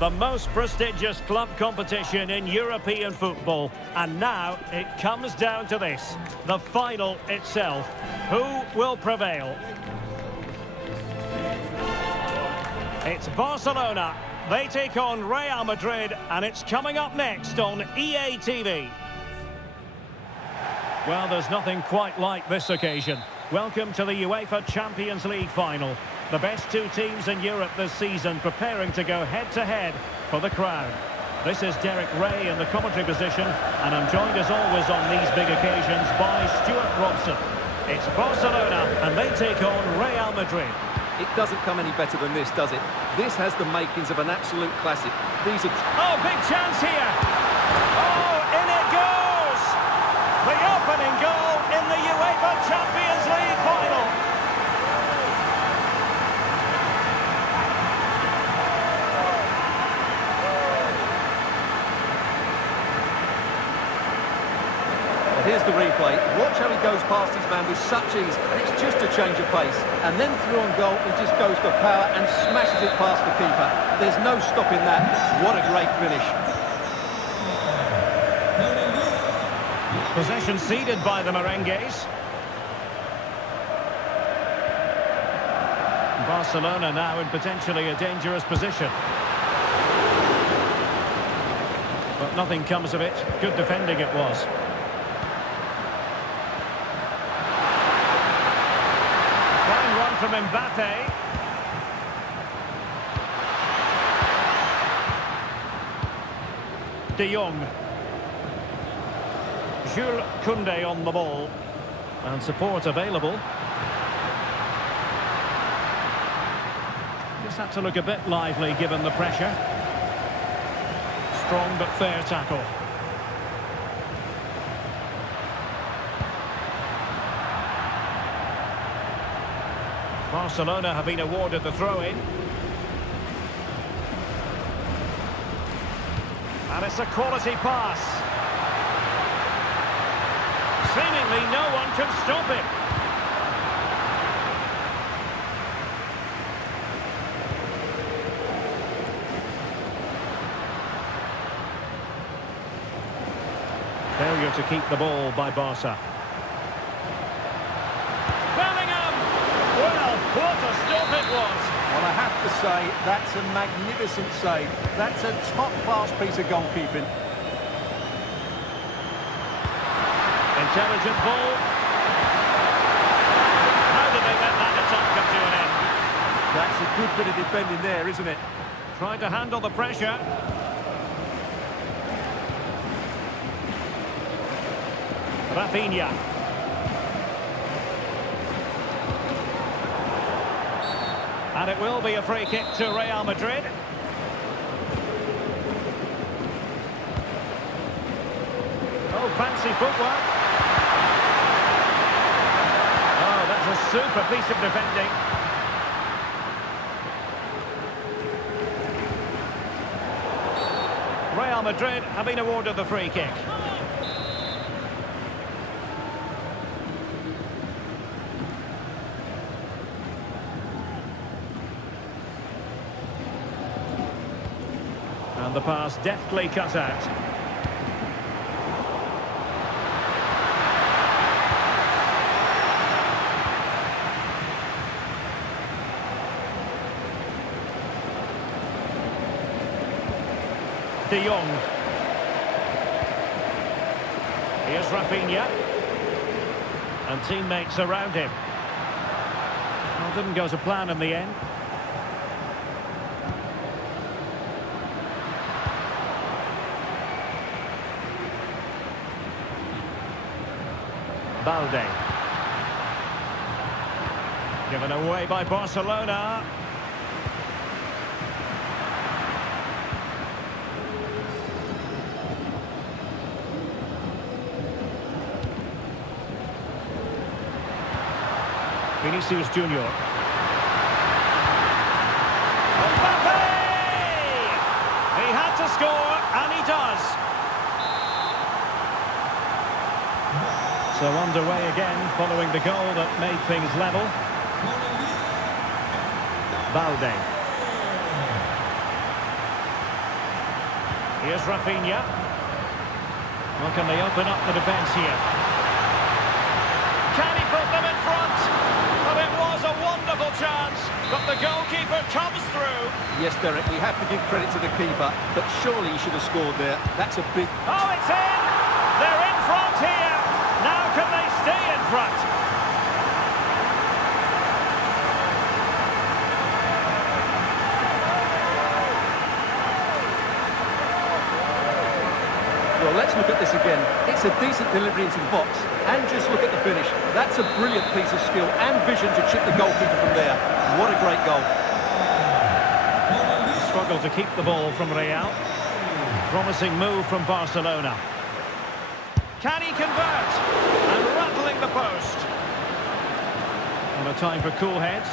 The most prestigious club competition in European football. And now it comes down to this, the final itself. Who will prevail? It's Barcelona. They take on Real Madrid, and it's coming up next on EA TV. Well, there's nothing quite like this occasion. Welcome to the UEFA Champions League final. The best two teams in Europe this season preparing to go head-to-head for the crown. This is Derek Ray in the commentary position, and I'm joined as always on these big occasions by Stuart Robson. It's Barcelona, and they take on Real Madrid. It doesn't come any better than this, does it? This has the makings of an absolute classic. These are... Oh, big chance here! Oh, in it goes! The opening goal in the UEFA Champions League final. Here's the replay. Watch how he goes past his man with such ease. It's just a change of pace. And then through on goal, he just goes for power and smashes it past the keeper. There's no stopping that. What a great finish. Possession ceded by the Merengues. Barcelona now in potentially a dangerous position. But nothing comes of it. Good defending it was. From Mbappe. De Jong. Jules Koundé on the ball. And support available. Just had to look a bit lively given the pressure. Strong but fair tackle. Barcelona have been awarded the throw-in. And it's a quality pass. Seemingly no one can stop it. Failure to keep the ball by Barca. What a stop it was! Well, I have to say, that's a magnificent save. That's a top-class piece of goalkeeping. Intelligent ball. How did they let that attack come to an end? That's a good bit of defending there, isn't it? Trying to handle the pressure. Rafinha. And it will be a free kick to Real Madrid. Oh, fancy footwork. Oh, that's a super piece of defending. Real Madrid have been awarded the free kick. And the pass deftly cut out. De Jong. Here's Rafinha. And teammates around him. Well, didn't go to plan in the end. Balde. Given away by Barcelona. Vinicius Junior. Mbappe! He had to score, and he does. So underway again, following the goal that made things level. Balde. Here's Rafinha. Well, can they open up the defence here? Can he put them in front? Well, it was a wonderful chance, but the goalkeeper comes through. Yes, Derek, we have to give credit to the keeper, but surely he should have scored there. That's a big... Oh, it's in! They're in front here! Now can they stay in front? Well, let's look at this again. It's a decent delivery into the box. And just look at the finish. That's a brilliant piece of skill and vision to chip the goalkeeper from there. What a great goal. Struggle to keep the ball from Real. Promising move from Barcelona. Can he convert? And rattling the post. And a time for cool heads.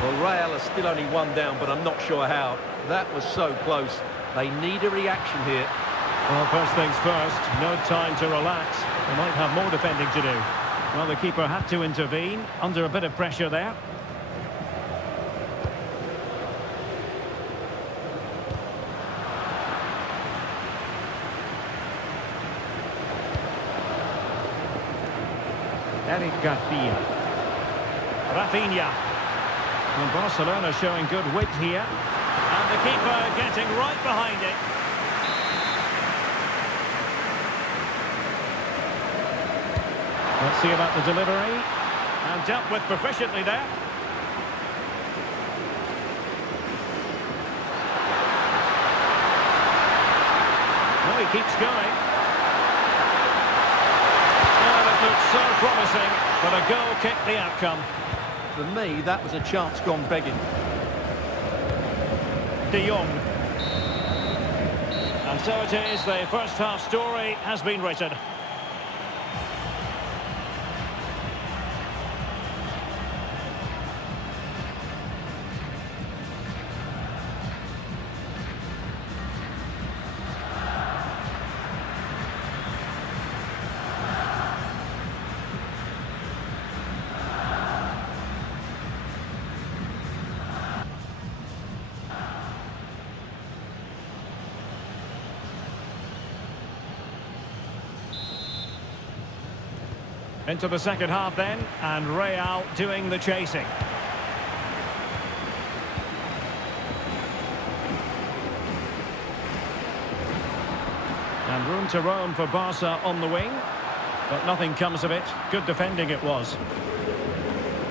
Well, Real are still only one down, but I'm not sure how. That was so close. They need a reaction here. Well, first things first, no time to relax. They might have more defending to do. Well, the keeper had to intervene, under a bit of pressure there. Eric Garcia. Rafinha. And Barcelona showing good width here. And the keeper getting right behind it. Let's see about the delivery. And dealt with proficiently there. Well, he keeps going. Well, it looks so promising, but a goal kicked the outcome. For me, that was a chance gone begging. De Jong. And so it is, the first half story has been written. Into the second half then, and Real doing the chasing. And room to roam for Barca on the wing, but nothing comes of it. Good defending it was.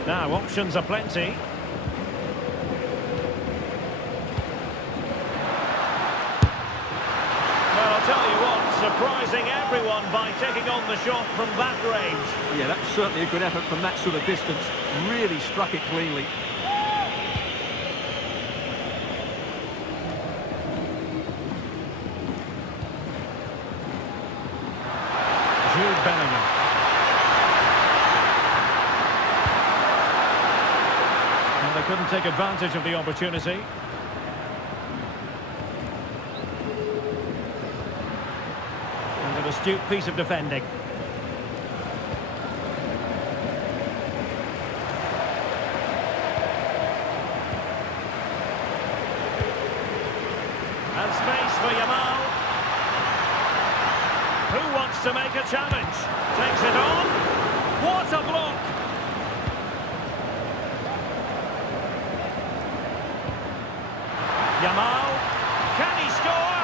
Now, options are plenty. Well, I'll tell you what, surprising everyone by taking on the shot from that range. Yeah, that's certainly a good effort from that sort of distance. Really struck it cleanly. Jude Bellingham. And they couldn't take advantage of the opportunity. An astute piece of defending. And space for Yamal. Who wants to make a challenge? Takes it on. What a block! Yamal. Can he score?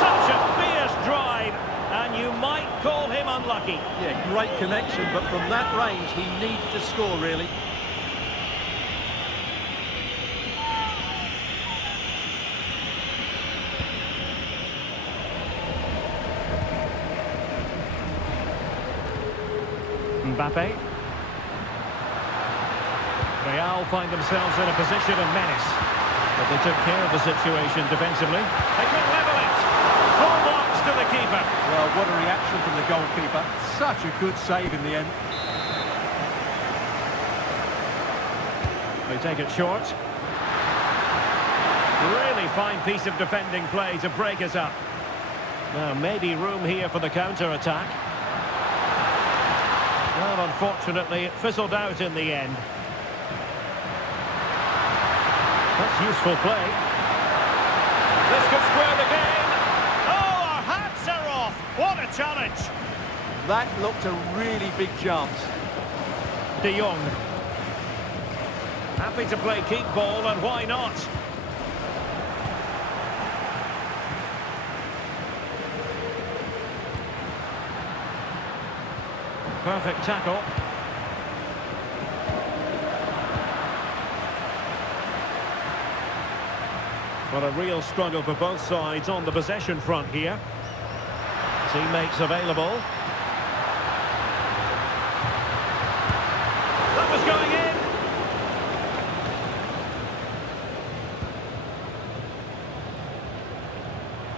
Such a fierce drive, and you might call him unlucky. Yeah, great connection, but from that range, he needed to score, really. Mbappe. Real find themselves in a position of menace, but they took care of the situation defensively. They could level it. Full marks to the keeper. Well, what a reaction from the goalkeeper. Such a good save in the end. They take it short. Really fine piece of defending play to break us up. Now, maybe room here for the counter-attack. Well, unfortunately, it fizzled out in the end. That's useful play. This could square the game. Oh, our hats are off. What a challenge. That looked a really big chance. De Jong. Happy to play keep ball, and why not? Perfect tackle. Well, a real struggle for both sides on the possession front here. Teammates available. That was going in.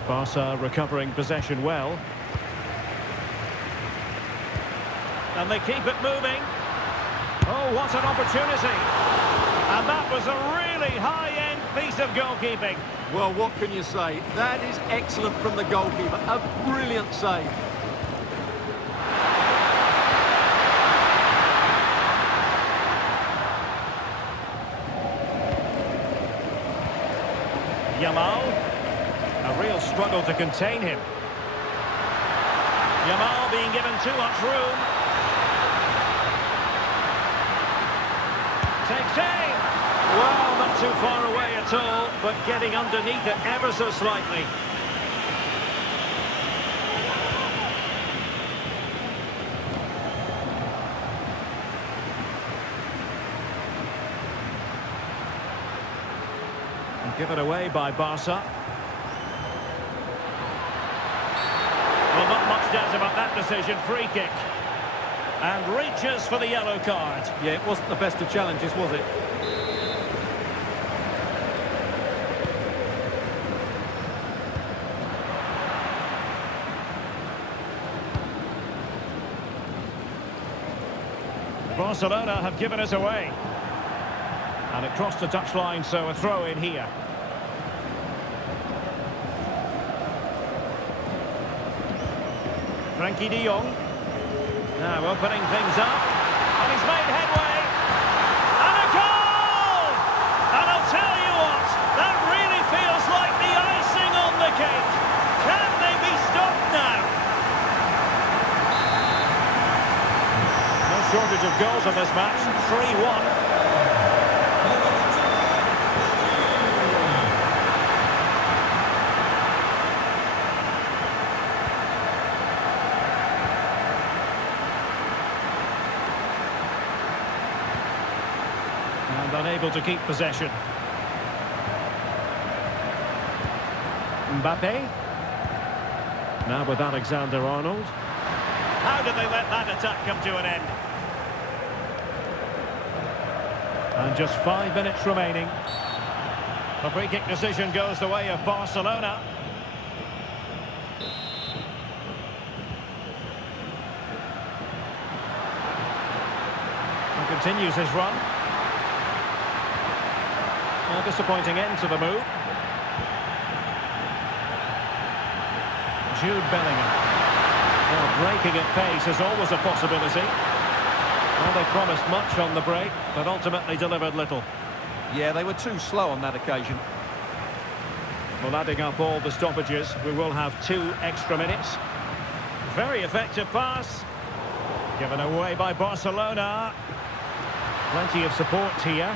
Barca recovering possession well. And they keep it moving. Oh, what an opportunity. And that was a really high-end piece of goalkeeping. Well, what can you say? That is excellent from the goalkeeper. A brilliant save. Yamal. A real struggle to contain him. Yamal being given too much room. Takes aim. Well, not too far away at all, but getting underneath it ever so slightly. And given away by Barca. Well, not much doubt about that decision. Free kick. And reaches for the yellow card. Yeah, it wasn't the best of challenges, was it? Barcelona have given us away. And it crossed the touchline, so a throw in here. Frankie de Jong. Now opening things up. And he's made headway. And a goal! And I'll tell you what, that really feels like the icing on the cake. Can they be stopped now? No shortage of goals in this match. 3-1. Unable to keep possession. Mbappe. Now with Alexander-Arnold. How did they let that attack come to an end? And just 5 minutes remaining. The free kick decision goes the way of Barcelona. And continues his run. A disappointing end to the move. Jude Bellingham. Well, breaking at pace is always a possibility. Well, they promised much on the break, but ultimately delivered little. Yeah, they were too slow on that occasion. Well, adding up all the stoppages, we will have 2 extra minutes. Very effective pass. Given away by Barcelona. Plenty of support here.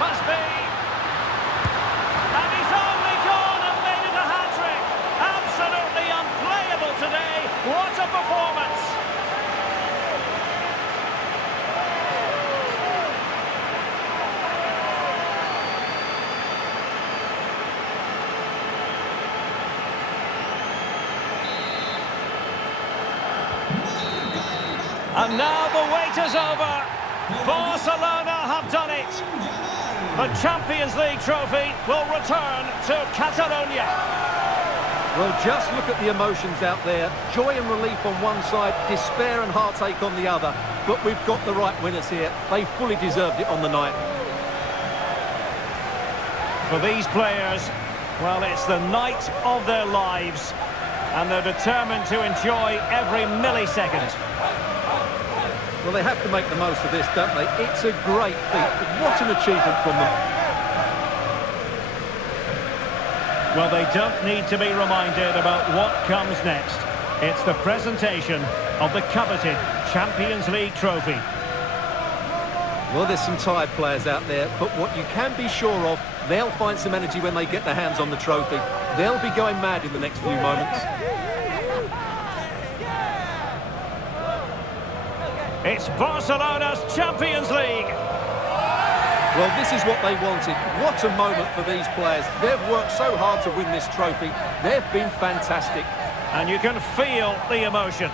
Must be. And he's only gone and made it a hat-trick. Absolutely unplayable today. What a performance. And now the wait is over. Barcelona have done it. The Champions League trophy will return to Catalonia. Well, just look at the emotions out there. Joy and relief on one side, despair and heartache on the other. But we've got the right winners here. They fully deserved it on the night. For these players, well, it's the night of their lives. And they're determined to enjoy every millisecond. Well, they have to make the most of this, don't they? It's a great feat. What an achievement from them. Well, they don't need to be reminded about what comes next. It's the presentation of the coveted Champions League trophy. Well, there's some tired players out there, but what you can be sure of, they'll find some energy when they get their hands on the trophy. They'll be going mad in the next few moments. It's Barcelona's Champions League. Well, this is what they wanted. What a moment for these players. They've worked so hard to win this trophy. They've been fantastic. And you can feel the emotion.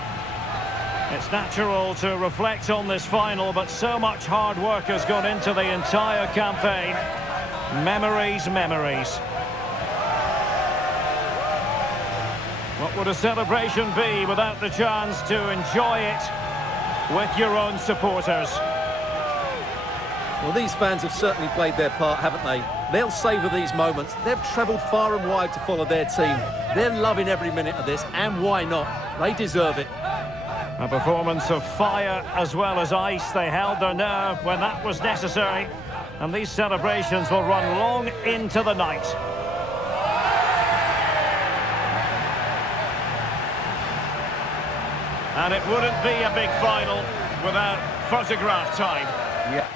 It's natural to reflect on this final, but so much hard work has gone into the entire campaign. Memories, memories. What would a celebration be without the chance to enjoy it with your own supporters? Well, these fans have certainly played their part, haven't they? They'll savour these moments. They've travelled far and wide to follow their team. They're loving every minute of this, and why not? They deserve it. A performance of fire as well as ice. They held their nerve when that was necessary. And these celebrations will run long into the night. And it wouldn't be a big final without photograph time. Yeah.